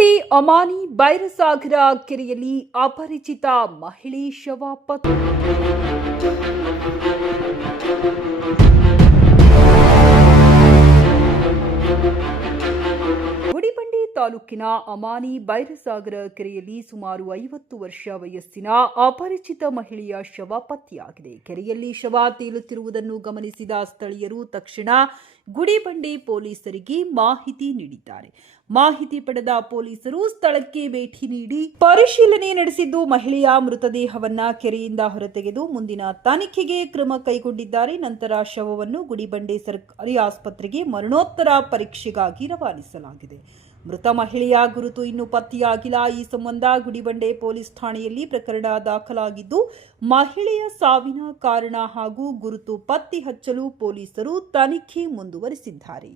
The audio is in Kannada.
ಗುಡಿಬಂಡೆ ಅಮಾನಿ ಬೈರಸಾಗರ ಕೆರೆಯಲ್ಲಿ ಅಪರಿಚಿತ ಮಹಿಳೆ ಶವ ಪತ್ತೆ. ಗುಡಿಬಂಡೆ ತಾಲೂಕಿನ ಅಮಾನಿ ಬೈರಸಾಗರ ಕೆರೆಯಲ್ಲಿ ಸುಮಾರು 50 ವರ್ಷ ವಯಸ್ಸಿನ ಅಪರಿಚಿತ ಮಹಿಳೆಯ ಶವ ಪತ್ತೆಯಾಗಿದೆ. ಕೆರೆಯಲ್ಲಿ ಶವ ತೇಲುತ್ತಿರುವುದನ್ನು ಗಮನಿಸಿದ ಸ್ಥಳೀಯರು ತಕ್ಷಣ ಗುಡಿಬಂಡೆ ಪೊಲೀಸರಿಗೆ ಮಾಹಿತಿ ನೀಡಿದ್ದಾರೆ. ಮಾಹಿತಿ ಪಡೆದ ಪೊಲೀಸರು ಸ್ಥಳಕ್ಕೆ ಭೇಟಿ ನೀಡಿ ಪರಿಶೀಲನೆ ನಡೆಸಿದ್ದು, ಮಹಿಳೆಯ ಮೃತದೇಹವನ್ನ ಕೆರೆಯಿಂದ ಹೊರತೆಗೆದು ಮುಂದಿನ ತನಿಖೆಗೆ ಕ್ರಮ ಕೈಗೊಂಡಿದ್ದಾರೆ. ನಂತರ ಶವವನ್ನು ಗುಡಿಬಂಡೆ ಸರ್ಕಾರಿ ಆಸ್ಪತ್ರೆಗೆ ಮರಣೋತ್ತರ ಪರೀಕ್ಷೆಗಾಗಿ ರವಾನಿಸಲಾಗಿದೆ. ಮೃತ ಮಹಿಳೆಯ ಗುರುತು ಇನ್ನೂ ಪತ್ತೆಯಾಗಿಲ್ಲ. ಈ ಸಂಬಂಧ ಗುಡಿಬಂಡೆ ಪೊಲೀಸ್ ಠಾಣೆಯಲ್ಲಿ ಪ್ರಕರಣ ದಾಖಲಾಗಿದ್ದು, ಮಹಿಳೆಯ ಸಾವಿನ ಕಾರಣ ಹಾಗೂ ಗುರುತು ಪತ್ತೆ ಹಚ್ಚಲು ಪೊಲೀಸರು ತನಿಖೆ ಮುಂದುವರಿಸಿದ್ದಾರೆ.